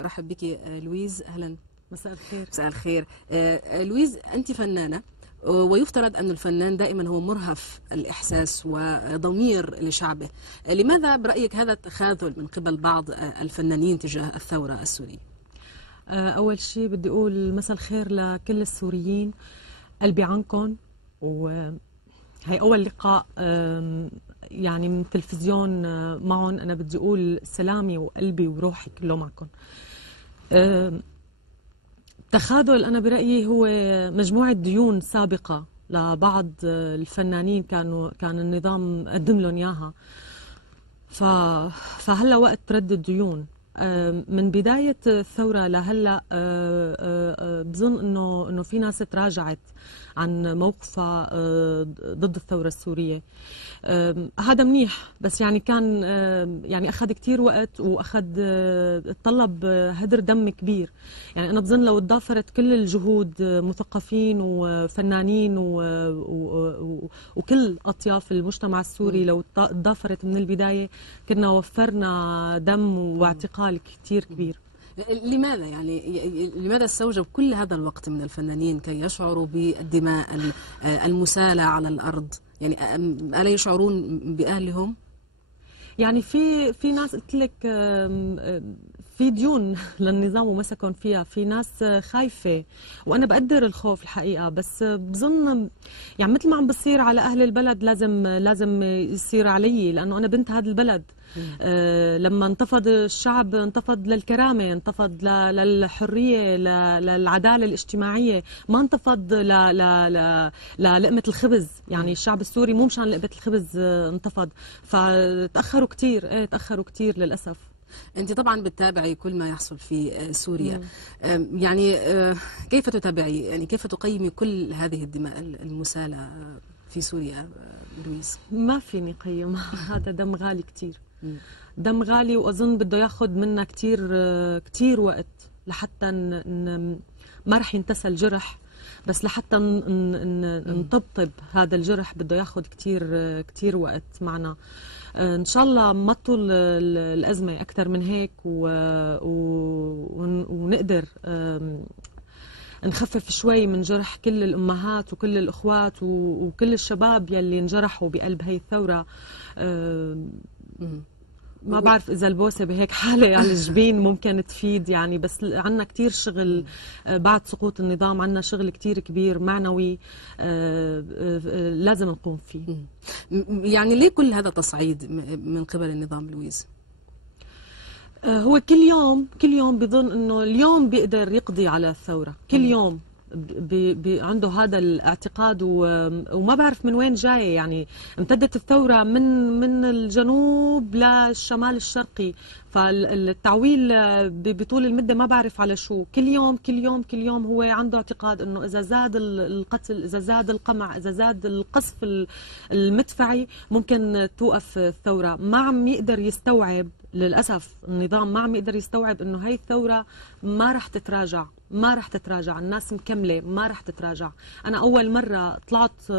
رحب بك لويز. اهلا. مساء الخير. مساء الخير. لويز، انت فنانه، ويفترض ان الفنان دائما هو مرهف الاحساس وضمير لشعبه. لماذا برايك هذا التخاذل من قبل بعض الفنانين تجاه الثوره السوريه؟ أول شيء بدي أقول مساء الخير لكل السوريين، قلبي عنكم، وهي أول لقاء يعني من تلفزيون معهم. أنا بدي أقول سلامي وقلبي وروحي كله معكم. التخاذل أنا برأيي هو مجموعة ديون سابقة لبعض الفنانين كان النظام قدم لهم إياها، فهلا وقت رد الديون. من بداية الثورة لهلا بظن انه في ناس تراجعت عن موقفها ضد الثورة السورية. هذا منيح، بس يعني كان يعني اخذ كثير وقت واخذ طلب هدر دم كبير. يعني انا بظن لو تضافرت كل الجهود، مثقفين وفنانين وكل اطياف المجتمع السوري، لو تضافرت من البداية كنا وفرنا دم واعتقال كثير كبير. لماذا لماذا استوجب كل هذا الوقت من الفنانين كي يشعروا بالدماء المسالة على الأرض؟ يعني ألا يشعرون بأهلهم؟ يعني في ناس قلت لك في ديون للنظام ومسكن فيها، في ناس خايفة، وأنا بقدر الخوف الحقيقة، بس بظن يعني مثل ما عم بصير على أهل البلد لازم يصير علي، لأنه أنا بنت هذا البلد. لما انتفض الشعب انتفض للكرامة، انتفض للحرية، للعدالة الاجتماعية، ما انتفض للقمة الخبز. يعني الشعب السوري مو مشان لقمة الخبز انتفض، فتأخروا كتير، تأخروا كتير للأسف. أنت طبعا بتتابعي كل ما يحصل في سوريا. يعني كيف تتابعي، يعني كيف تقيمي كل هذه الدماء المسالة في سوريا لويس؟ ما فيني قيم. هذا دم غالي كتير، دم غالي، وأظن بده ياخد منا كتير وقت لحتى ما رح ينتسى الجرح، بس لحتى نطبطب هذا الجرح بده ياخد كتير وقت معنا. إن شاء الله ما تطول الأزمة أكثر من هيك، ونقدر نخفف شوي من جرح كل الأمهات وكل الأخوات وكل الشباب يلي انجرحوا بقلب هي الثورة. ما بعرف إذا البوسة بهيك حالة على الجبين ممكن تفيد، يعني بس عنا كتير شغل بعد سقوط النظام، عنا شغل كتير كبير معنوي لازم نقوم فيه. يعني ليه كل هذا تصعيد من قبل النظام لويز؟ هو كل يوم بظن انه اليوم بيقدر يقضي على الثورة، كل يوم عنده هذا الاعتقاد، وما بعرف من وين جاي. يعني امتدت الثورة من الجنوب للشمال الشرقي، فالتعويل بطول المدة ما بعرف على شو. كل يوم هو عنده اعتقاد انه اذا زاد القتل، اذا زاد القمع، اذا زاد القصف المدفعي ممكن توقف الثورة. ما عم يقدر يستوعب، للأسف النظام ما عم يقدر يستوعب انه هاي الثورة ما رح تتراجع، الناس مكملة، ما رح تتراجع. أنا أول مرة طلعت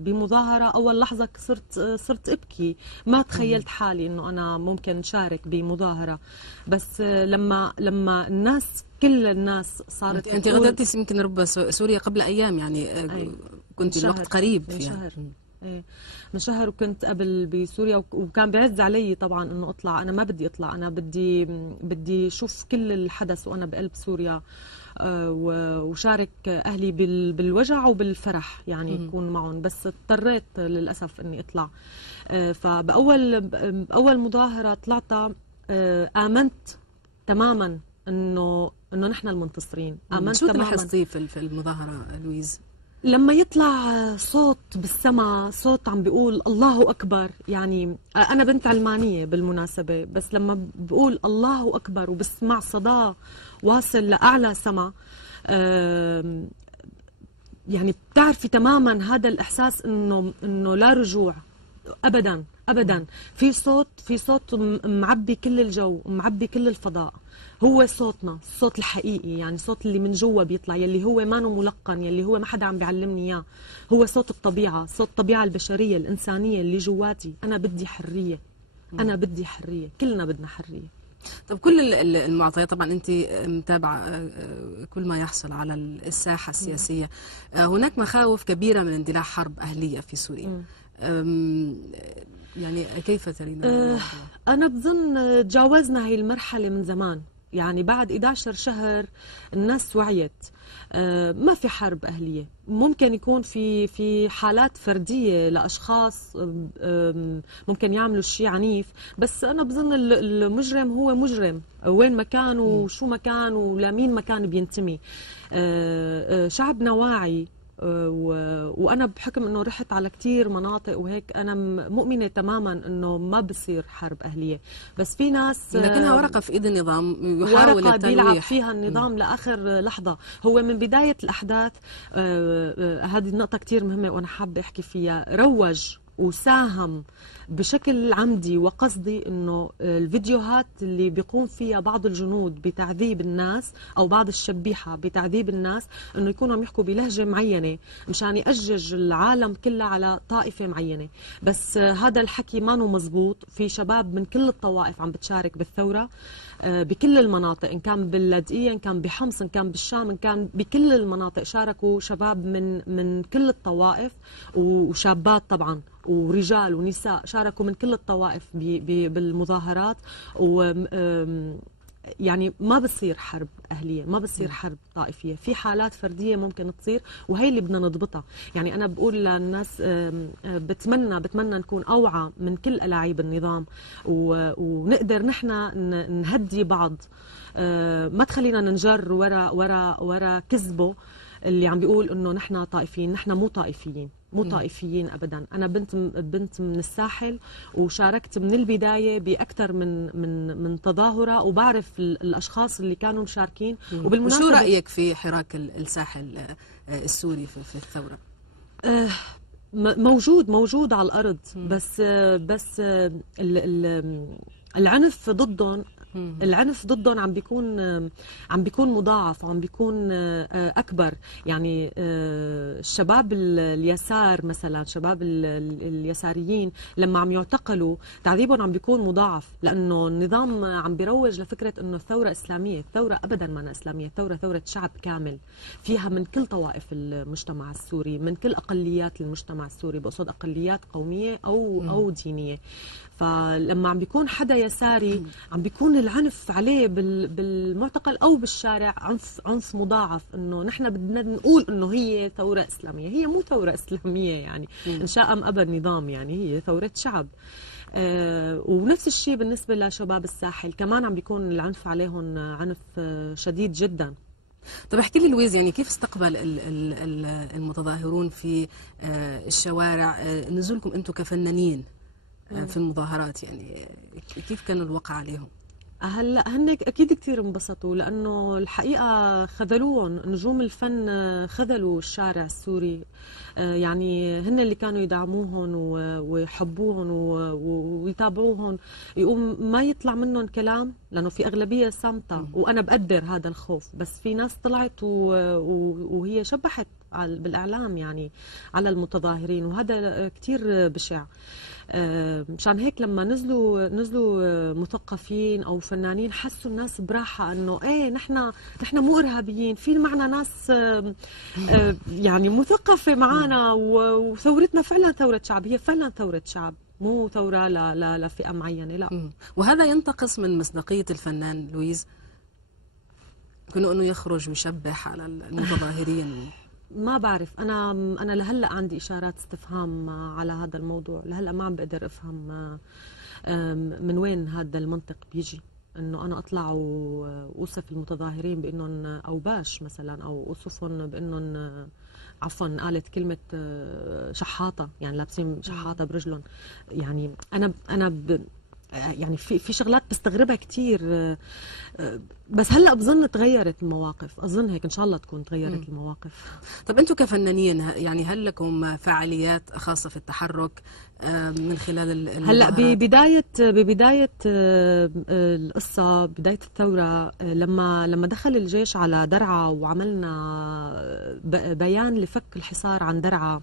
بمظاهرة، أول لحظة صرت أبكي، ما تخيلت حالي إنه أنا ممكن شارك بمظاهرة. بس لما كل الناس صارت. أنت غادرتي يمكن رب سوريا قبل أيام، يعني كنت الوقت قريب من يعني. شهر. من شهر، وكنت قبل بسوريا، وكان بعز علي طبعا انه اطلع. انا ما بدي اطلع، انا بدي اشوف كل الحدث وانا بقلب سوريا، وشارك اهلي بالوجع وبالفرح، يعني يكون معهم. بس اضطريت للاسف اني اطلع. فباول مظاهره طلعتها امنت تماما انه نحن المنتصرين. امنت شو تماما. لاحظتي في المظاهره لويز؟ لما يطلع صوت بالسما، صوت عم بيقول الله أكبر. يعني أنا بنت علمانية بالمناسبة، بس لما بقول الله أكبر وبسمع صدى واصل لأعلى سما، يعني بتعرفي تماما هذا الإحساس إنه لا رجوع أبدا أبدا. في صوت معبي كل الجو، معبي كل الفضاء. هو صوتنا، الصوت الحقيقي، يعني صوت اللي من جوا بيطلع، يلي هو ما ملقن، يلي هو ما حدا عم بيعلمني اياه. هو صوت الطبيعة، صوت الطبيعة البشرية الإنسانية اللي جواتي. أنا بدي حرية، أنا بدي حرية، كلنا بدنا حرية. طب كل المعطيات، طبعا أنت متابعة كل ما يحصل على الساحة السياسية، هناك مخاوف كبيرة من اندلاع حرب أهلية في سوريا. يعني كيف ترين الموضوع؟ أنا بظن تجاوزنا هي المرحلة من زمان، يعني بعد 11 شهر الناس وعيت. ما في حرب أهلية، ممكن يكون في حالات فردية لأشخاص ممكن يعملوا شيء عنيف، بس أنا بظن المجرم هو مجرم وين ما كان وشو ما كان ولمين ما كان بينتمي. شعبنا واعي، وأنا بحكم أنه رحت على كتير مناطق وهيك أنا مؤمنة تماما أنه ما بصير حرب أهلية، بس في ناس لكنها ورقة في إيد النظام يحاول ورقة التلويح، بيلعب فيها النظام لآخر لحظة. هو من بداية الأحداث هذه النقطة كتير مهمة وأنا حابة أحكي فيها، روج وساهم بشكل عمدي وقصدي انه الفيديوهات اللي بيقوم فيها بعض الجنود بتعذيب الناس او بعض الشبيحه بتعذيب الناس، انه يكونوا عم يحكوا بلهجه معينه مشان يأجج العالم كله على طائفه معينه. بس هذا الحكي ما مزبوط. في شباب من كل الطوائف عم بتشارك بالثوره بكل المناطق، ان كان باللاذقيه، ان كان بحمص، ان كان بالشام، ان كان بكل المناطق شاركوا شباب من كل الطوائف، وشابات طبعا ورجال ونساء شاركوا من كل الطوائف بالمظاهرات. و يعني ما بصير حرب أهلية، ما بصير حرب طائفية، في حالات فردية ممكن تصير وهي اللي بدنا نضبطها. يعني أنا بقول للناس بتمنى نكون أوعى من كل ألاعيب النظام ونقدر نحن نهدي بعض، ما تخلينا ننجر ورا كذبه اللي عم بيقول انه نحن طائفيين. نحن مو طائفيين، مو طائفيين ابدا. انا بنت من الساحل وشاركت من البدايه باكثر من تظاهره وبعرف الاشخاص اللي كانوا مشاركين. وبالمناسبه شو رايك في حراك الساحل السوري في الثوره؟ موجود على الارض، بس العنف ضدهم عم بيكون مضاعف وعم بيكون اكبر. يعني الشباب اليسار مثلا، شباب اليساريين لما عم يعتقلوا تعذيبهم عم بيكون مضاعف، لانه النظام عم بيروج لفكره انه الثوره اسلاميه. الثوره ابدا ما اسلاميه، الثوره ثوره شعب كامل فيها من كل طوائف المجتمع السوري، من كل اقليات المجتمع السوري، بقصد اقليات قوميه او دينيه. فلما عم بيكون حدا يساري عم بيكون العنف عليه بالمعتقل او بالشارع عنف مضاعف، انه نحن بدنا نقول انه هي ثوره اسلاميه. هي مو ثوره اسلاميه يعني ان شاء ام ابى النظام، يعني هي ثوره شعب. ونفس الشيء بالنسبه لشباب الساحل، كمان عم بيكون العنف عليهم عنف شديد جدا. طب احكي لي لويز، يعني كيف استقبل المتظاهرون في الشوارع نزولكم انتم كفنانين في المظاهرات؟ يعني كيف كان الوقع عليهم؟ هلا هن اكيد كثير انبسطوا، لانه الحقيقه خذلوهم نجوم الفن، خذلوا الشارع السوري. يعني هن اللي كانوا يدعموهم ويحبوهم ويتابعوهم، يقوم ما يطلع منهم كلام لانه في اغلبيه صامته. وانا بقدر هذا الخوف، بس في ناس طلعت وهي شبحت بالاعلام يعني على المتظاهرين، وهذا كثير بشع. مشان هيك لما نزلوا مثقفين او فنانين، حسوا الناس براحه انه ايه نحن مو ارهابيين، في معنا ناس يعني مثقفه معنا، وثورتنا فعلا ثوره شعب. هي فعلا ثوره شعب، مو ثوره لفئه معينه، لا. وهذا ينتقص من مصداقيه الفنان لويز، انه يخرج ويشبح على المتظاهرين. ما بعرف، انا لهلا عندي اشارات استفهام على هذا الموضوع. لهلا ما عم بقدر افهم من وين هذا المنطق بيجي، انه انا اطلع واوصف المتظاهرين بانهم اوباش مثلا، او اوصفهم بانهم عفوا قالت كلمه شحاطه، يعني لابسين شحاطه برجلهم. يعني انا يعني في شغلات بستغربها كثير، بس هلا بظن تغيرت المواقف. اظن هيك، ان شاء الله تكون تغيرت المواقف. طب انتم كفنانين، يعني هل لكم فعاليات خاصه في التحرك من خلال هلا ببدايه القصه، بدايه الثوره، لما دخل الجيش على درعا وعملنا بيان لفك الحصار عن درعا،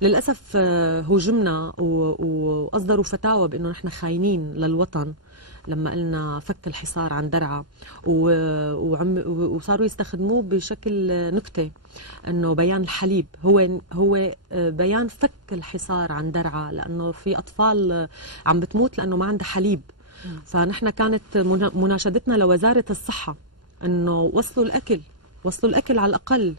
للأسف هجمنا وأصدروا فتاوى بأنه نحن خاينين للوطن، لما قلنا فك الحصار عن درعا، وصاروا يستخدموه بشكل نكتة، انه بيان الحليب هو بيان فك الحصار عن درعا، لانه في اطفال عم بتموت لانه ما عندها حليب. فنحن كانت مناشدتنا لوزارة الصحة انه وصلوا الاكل على الاقل.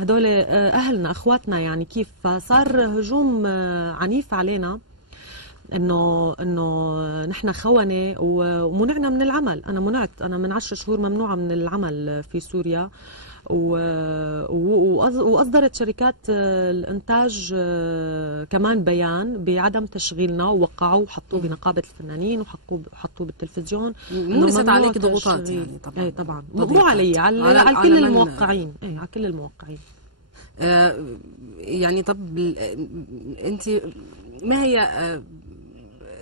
هدول اهلنا اخواتنا يعني كيف. فصار هجوم عنيف علينا انه نحن خونة ومنعنا من العمل. انا من 10 شهور ممنوعة من العمل في سوريا، واصدرت شركات الانتاج كمان بيان بعدم تشغيلنا، ووقعوا وحطوه بنقابة الفنانين وحطوه بالتلفزيون. مورست عليك ضغوطات يعني طبعا. طبعا مو علي، على كل الموقعين. على كل الموقعين. يعني طب انت ما هي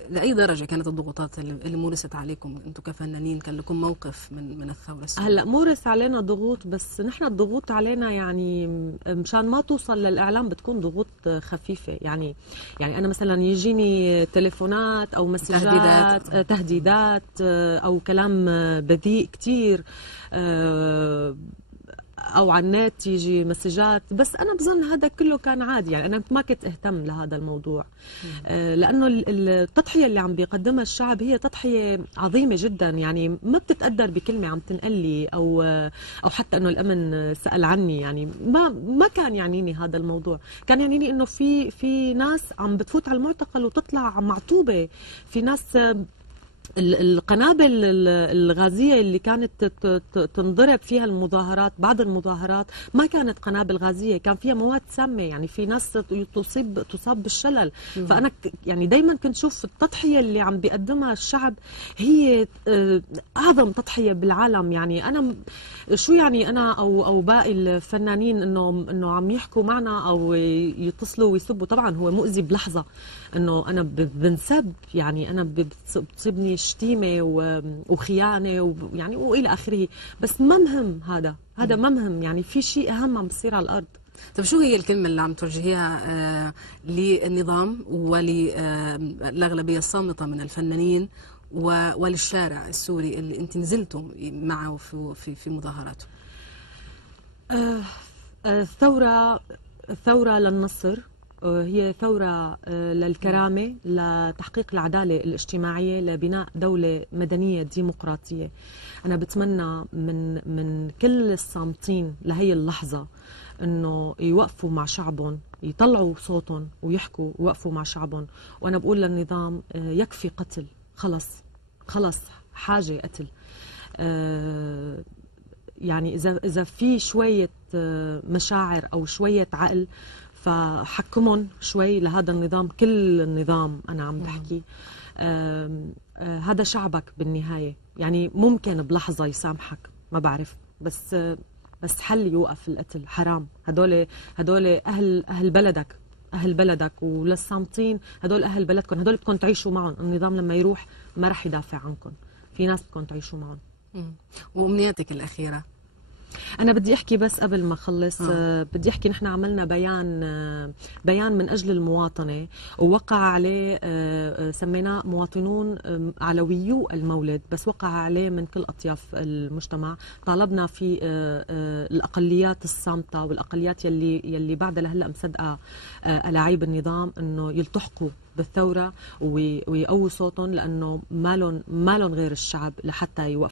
لأي درجة كانت الضغوطات اللي مورست عليكم أنتم كفنانين؟ كان لكم موقف من الثورة السورية؟ هلا مورس علينا ضغوط، بس نحن الضغوط علينا يعني مشان ما توصل للإعلام بتكون ضغوط خفيفة. يعني أنا مثلا يجيني تليفونات أو مسجات تهديدات أو كلام بذيء كتير، او على النت يجي مسجات، بس انا بظن هذا كله كان عادي. يعني انا ما كنت اهتم لهذا الموضوع، لانه التضحيه اللي عم بيقدمها الشعب هي تضحيه عظيمه جدا. يعني ما بتتقدر بكلمه عم تنقلي او حتى انه الامن سال عني. يعني ما كان يعنيني هذا الموضوع، كان يعنيني انه في ناس عم بتفوت على المعتقل وتطلع معطوبه. في ناس القنابل الغازية اللي كانت تنضرب فيها المظاهرات، بعض المظاهرات ما كانت قنابل غازية، كان فيها مواد سامة. يعني في ناس تصاب بالشلل. فأنا يعني دايما كنت شوف التضحية اللي عم بيقدمها الشعب هي أعظم تضحية بالعالم. يعني أنا شو يعني أنا أو باقي الفنانين إنه عم يحكوا معنا أو يتصلوا ويسبوا، طبعا هو مؤذي بلحظة إنه أنا بنسب. يعني أنا بتصيبني شتيمة وخيانة يعني وإلى آخره، بس ما مهم هذا ما مهم. يعني في شيء أهم عم بصير على الأرض. طيب شو هي الكلمة اللي عم توجهيها للنظام وللأغلبية الصامتة من الفنانين وللشارع السوري اللي أنت نزلتم معه في مظاهراته؟ الثورة للنصر هي ثورة للكرامة، لتحقيق العدالة الاجتماعية، لبناء دولة مدنية ديمقراطية. أنا بتمنى من كل الصامتين لهي اللحظة إنه يوقفوا مع شعبهم، يطلعوا صوتهم ويحكوا، ويوقفوا مع شعبهم. وأنا بقول للنظام يكفي قتل، خلص حاجة قتل. يعني إذا في شوية مشاعر أو شوية عقل، فحكمهم شوي لهذا النظام. كل النظام أنا عم بحكي هذا شعبك بالنهاية. يعني ممكن بلحظة يسامحك، ما بعرف، بس حل يوقف القتل. حرام. هدول أهل بلدك وللصامتين هدول أهل بلدكم، هدول بدكم تعيشوا معهم. النظام لما يروح ما رح يدافع عنكم، في ناس بدكم تعيشوا معهم. وأمنياتك الأخيرة؟ أنا بدي أحكي بس قبل ما أخلص، بدي أحكي نحن عملنا بيان من أجل المواطنة، ووقع عليه سميناه مواطنون علويو المولد، بس وقع عليه من كل أطياف المجتمع. طالبنا في الأقليات الصامتة والأقليات يلي بعدها لهلا مصدقة ألاعيب النظام إنه يلتحقوا بالثورة ويقووا صوتهم، لأنه مالهم غير الشعب لحتى يوقفوا